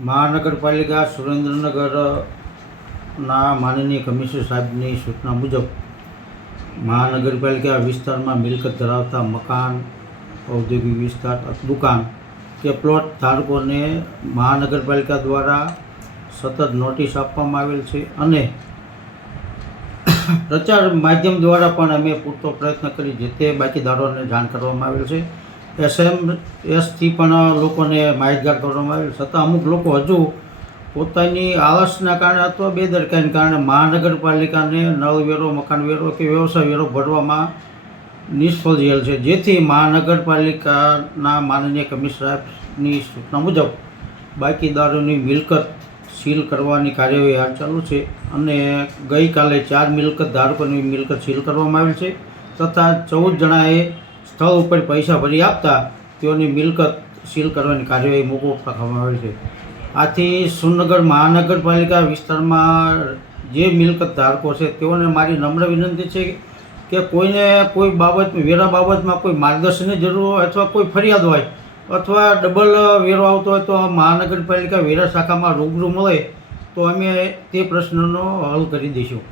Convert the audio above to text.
મહાનગરપાલિકા સુરેન્દ્રનગરના માનનીય કમિશનર સાહેબની સૂચના મુજબ મહાનગરપાલિકા વિસ્તારમાં મિલકત ધરાવતા મકાન, ઔદ્યોગિક વિસ્તાર, દુકાન કે પ્લોટ ધારકોને મહાનગરપાલિકા દ્વારા સતત નોટિસ આપવામાં આવેલ છે અને પ્રચાર માધ્યમ દ્વારા પણ અમે પૂરતો પ્રયત્ન કરી જે તે બાકીદારોને જાણ કરવામાં આવેલ છે. એસએમએસથી પણ લોકોને માહિતગાર કરવામાં આવેલ. છતાં અમુક લોકો હજુ પોતાની આળસના કારણે અથવા બેદરકારીના કારણે મહાનગરપાલિકાને નળવેરો, મકાન વેરો કે વ્યવસાય વેરો ભરવામાં નિષ્ફળ થયેલ છે, જેથી મહાનગરપાલિકાના માનનીય કમિશનર સાહેબની સૂચના મુજબ બાકીદારોની મિલકત સીલ કરવાની કાર્યવાહી હાલ ચાલુ છે અને ગઈકાલે 4 મિલકત ધારકોની મિલકત સીલ કરવામાં આવેલ છે તથા 14 જણાએ સ્થળ ઉપર પૈસા ભરી આપતા તેઓની મિલકત સીલ કરવાની કાર્યવાહી મોકૂફ રાખવામાં આવેલ છે. આથી સુરનગર મહાનગરપાલિકા વિસ્તારમાં જે મિલકત ધારકો છે તેઓને મારી નમ્ર વિનંતી છે કે કોઈને કોઈ બાબત વેરા બાબતમાં કોઈ માર્ગદર્શનની જરૂર હોય અથવા કોઈ ફરિયાદ હોય અથવા ડબલ વેરો આવતો હોય તો મહાનગરપાલિકા વેરા શાખામાં રૂબરૂ મળે તો અમે તે પ્રશ્નનો હલ કરી દઈશું.